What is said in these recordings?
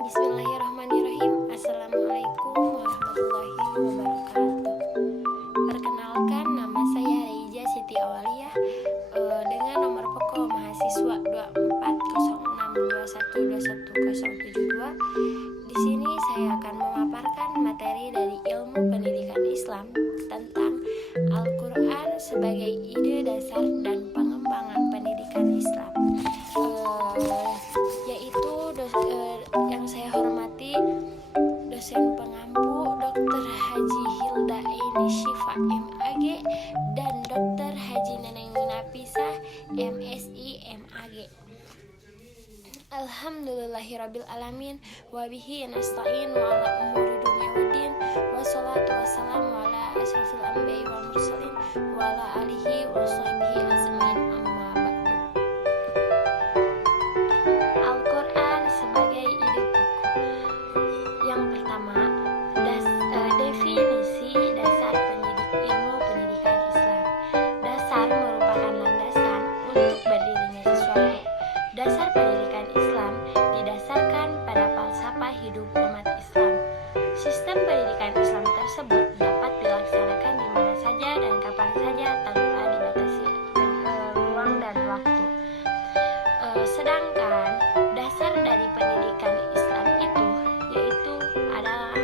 Bismillahirrahmanirrahim. Assalamualaikum warahmatullahi wabarakatuh. Perkenalkan, nama saya Reija Siti Awaliyah dengan nomor pokok mahasiswa 240621210172. Di sini saya akan memaparkan materi dari ilmu pendidikan Islam tentang Al-Quran sebagai ide dasar dan pengembangan pendidikan Islam. Yang saya hormati dosen pengampu Dr. Haji Hilda Aini Syifa MAG dan Dr. Haji Neneng Nafisah MSI MAG. Alhamdulillahirabbil alamin wa bihi nasta'in wa ala umuri dunya waddin wassalatu wassalamu ala asyrafil anbiya'i wal mursalin wa ala alihi wa sahbihi ajmain amma ba'du. Al-Quran sebagai ide pokok. Yang pertama, definisi dasar ilmu pendidikan Islam. Dasar merupakan landasan untuk berdirinya sesuatu. Dasar pendidikan Islam didasarkan pada falsafah hidup umat Islam. Sistem pendidikan Islam tersebut dapat dilaksanakan di mana saja dan kapan saja tanpa dibatasi ruang dan waktu. Sedangkan dasar dari pendidikan Islam itu yaitu adalah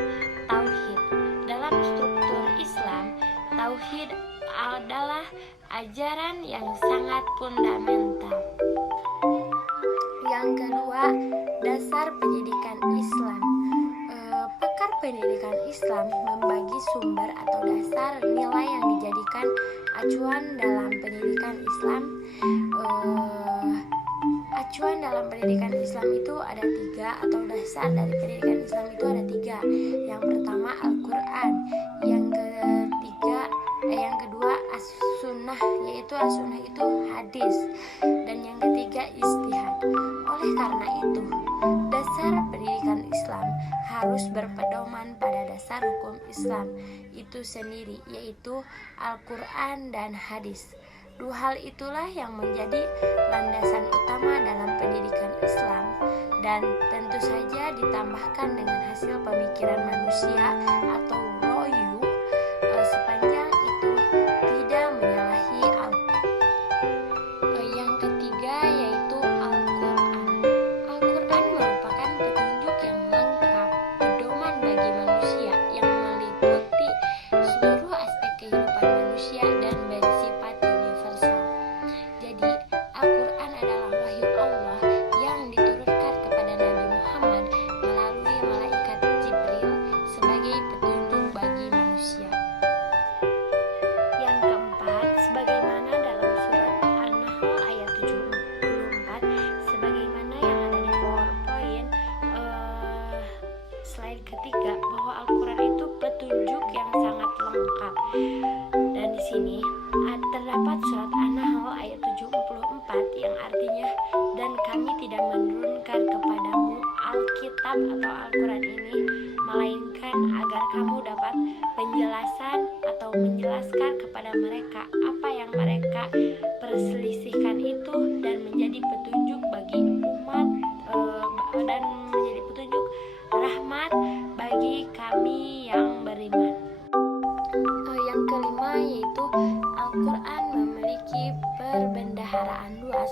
tauhid. Dalam struktur Islam, tauhid adalah ajaran yang sangat fundamental. Yang kedua, dasar pendidikan Islam. Pakar pendidikan Islam membagi sumber atau dasar nilai yang dijadikan acuan dalam pendidikan Islam. Acuan dalam pendidikan Islam itu ada tiga, atau dasar dari pendidikan Islam itu ada tiga. Yang pertama Al-Quran, yang kedua As-Sunnah, yaitu As-Sunnah itu hadis, dan yang ketiga ijtihad. Oleh karena itu, dasar pendidikan Islam harus berpedoman pada dasar hukum Islam itu sendiri, yaitu Al-Quran dan hadis. Dua hal itulah yang menjadi landasan utama dalam pendidikan Islam, dan tentu saja ditambahkan dengan hasil pemikiran manusia atau royu sepanjang itu tidak menyalahi Yang ketiga yaitu Al-Quran. Al-Quran merupakan petunjuk yang lengkap, pedoman bagi manusia yang meliputi seluruh aspek kehidupan manusia dan bersifat universal. Jadi, Al-Quran adalah wahyu Allah yang diturunkan kepada Nabi Muhammad melalui malaikat Jibril sebagai petunjuk bagi manusia. Yang keempat, sebagaimana dalam surat An-Nahl ayat 74, sebagaimana yang ada di PowerPoint slide ketiga, bahwa Al-Quran itu petunjuk yang sangat lengkap. Dan di sini terdapat surat An-Nahl ayat 74 yang artinya, dan kami tidak menurunkan kepadamu Alkitab atau Al-Quran ini melainkan agar kamu dapat penjelasan atau menjelaskan kepada mereka apa yang mereka perselisihkan itu, dan menjadi petunjuk bagi umat dan menjadi petunjuk rahmat bagi kami yang beriman. Yang kelima yaitu Al-Quran memiliki perbendaharaan luas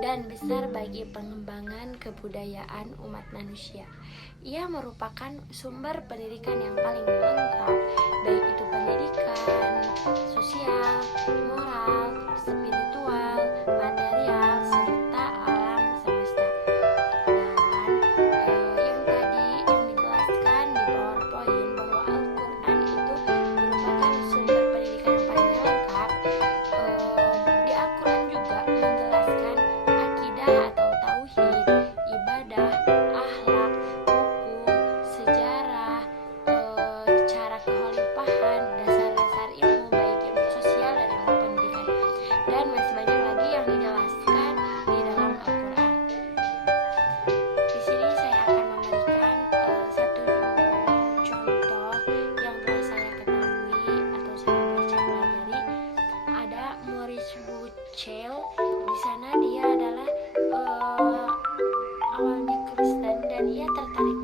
dan besar bagi pengembangan kebudayaan umat manusia. Ia merupakan sumber pendidikan yang paling lengkap, baik itu pendidikan sosial, moral, spiritual, material, serta alam semesta. Dan yang tadi yang dijelaskan di PowerPoint bahwa Al-Quran itu merupakan sumber pendidikan yang paling lengkap. Di Al-Quran juga menjelaskan akidah atau tauhid, ibadah, akhlak, hukum, sejarah, cara keholifahan, dasar-dasar ilmu baik ilmu sosial dan ilmu pendidikan, dan masih banyak lagi yang dijelaskan di dalam Al-Quran. Di sini saya akan memberikan satu contoh yang telah saya ketahui atau saya baca pelajari. Ada Maurice Bucaille. Di sana dia adalah awalnya Kristen dan ia tertarik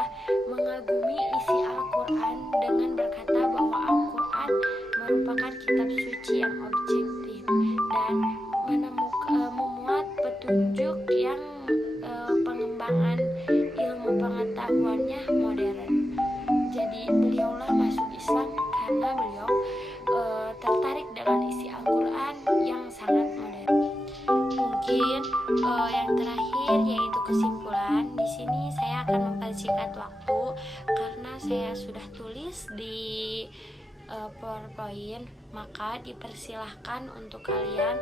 adalah mengagumi isi Al-Quran dengan berkata bahwa Al-Quran merupakan kitab suci yang objektif dan memuat petunjuk yang pengembangan ilmu pengetahuannya modern. Jadi beliaulah masuk Islam karena beliau tertarik dengan isi Al-Quran yang sangat modern. Mungkin yang terakhir yaitu kesimpulan. Di sini saya akan mempersingkat waktu karena saya sudah tulis di PowerPoint, maka dipersilahkan untuk kalian